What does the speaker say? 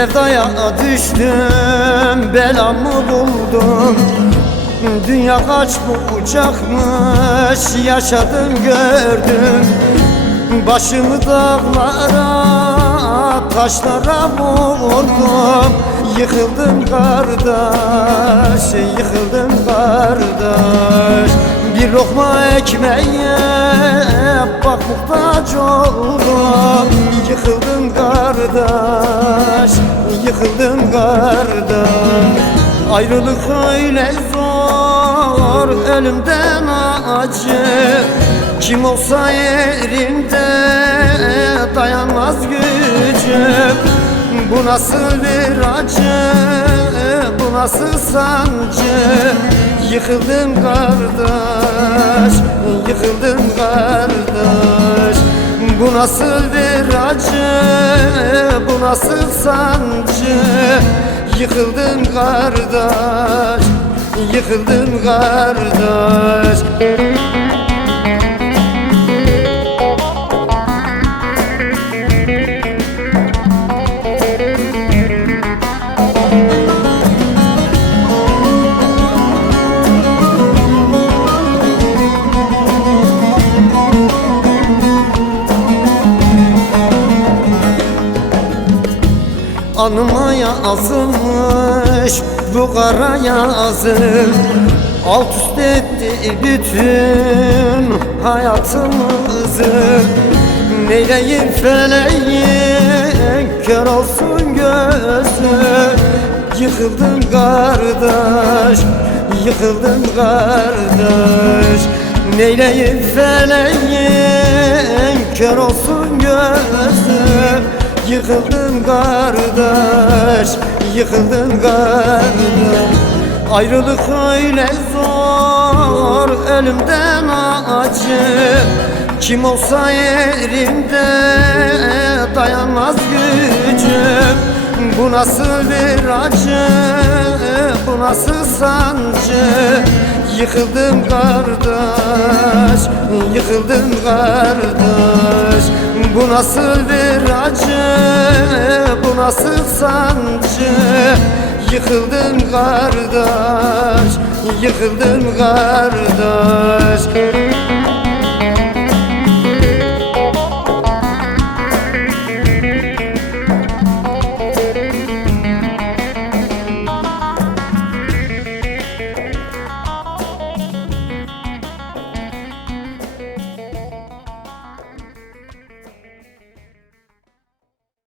Sevdaya düştüm, belamı buldum. Dünya kaç bucakmış, yaşadım gördüm. Başımı dağlara, taşlara vurdum. Yıkıldım kardeş, yıkıldım kardeş. Bir lokma ekmeğe bak muhtaç oldum. Yıkıldım kardeş, yıkıldım kardeş. Ayrılık öyle zor, ölümden acı. Kim olsa yerinde dayanmaz gücüm. Bu nasıl bir acı, bu nasıl sancı. Yıkıldım kardeş, yıkıldım kardeş. Bu nasıl bir acı, bu nasıl sancı. Yıkıldım kardeş, yıkıldım kardeş. Anıma yazılmış bu kara yazı, alt üst etti bütün hayatımızı. Neyleyim feleğin, kör olsun gözü. Yıkıldım kardeş, yıkıldım kardeş. Neyleyim feleğin, kör olsun gözü. Yıkıldım kardeş, yıkıldım kardeş. Ayrılık öyle zor, ölümden acı. Kim olsa yerinde dayanmaz gücüm. Bu nasıl bir acı, bu nasıl sancı. Yıkıldım kardeş, yıkıldım kardeş. Bu nasıl bir acı, bu nasıl sancı. Yıkıldım kardeş, yıkıldım kardeş.